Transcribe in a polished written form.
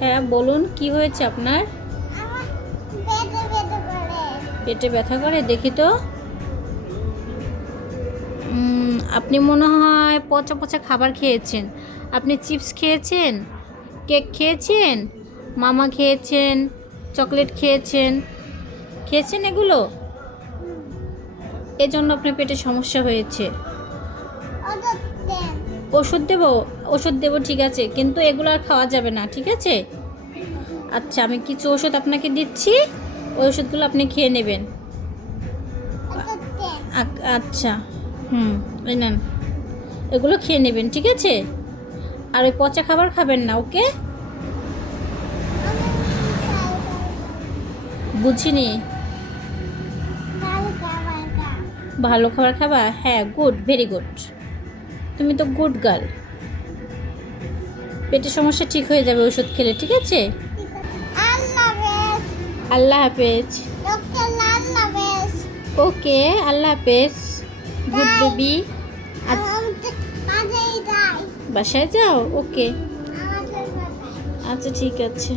হ্যাঁ বলুন, কি হয়েছে আপনার? আমার পেটে ব্যথা করে। পেটে ব্যথা করে? দেখি তো। আপনি মনে হয় পচা পচা খাবার খেয়েছেন। আপনি চিপস খেয়েছেন, কেক খেয়েছেন, মামা খেয়েছেন, চকলেট খেয়েছেন, খেয়েছেন এগুলো? এজন্য আপনার পেটে সমস্যা হয়েছে। ওষুধ দেন। ওষুধ দেবো? ওষুধ দেবো, ঠিক আছে, কিন্তু এগুলো আর খাওয়া যাবে না, ঠিক আছে? আচ্ছা, আমি কিছু ওষুধ আপনাকে দিচ্ছি, ওই ওষুধগুলো আপনি খেয়ে নেবেন। ওষুধ দেন। আচ্ছা, এই নেন, এগুলো খেয়ে নেবেন, ঠিক আছে? আর ওই পচা খাবার খাবেন না, ওকে? আমি বুঝিনি। ভালো খাবার খা। ভালো খাবার খাবা? হ্যাঁ, গুড, ভেরি গুড। তুমি তো গুড গার্ল। পেটের সমস্যা ঠিক হয়ে যাবে ওষুধ খেলে, ঠিক আছে? ঠিক আছে। আল্লাহ হাফেজ। আল্লাহ হাফেজ। ডক্টর আল্লাহ হাফেজ। ওকে, আল্লাহ হাফেজ। Good Bye. বেবি। আমাদের মাঝেই যাই। বাসায় যাও? ওকে, আমাদের বাসায়। আচ্ছা, ঠিক আছে।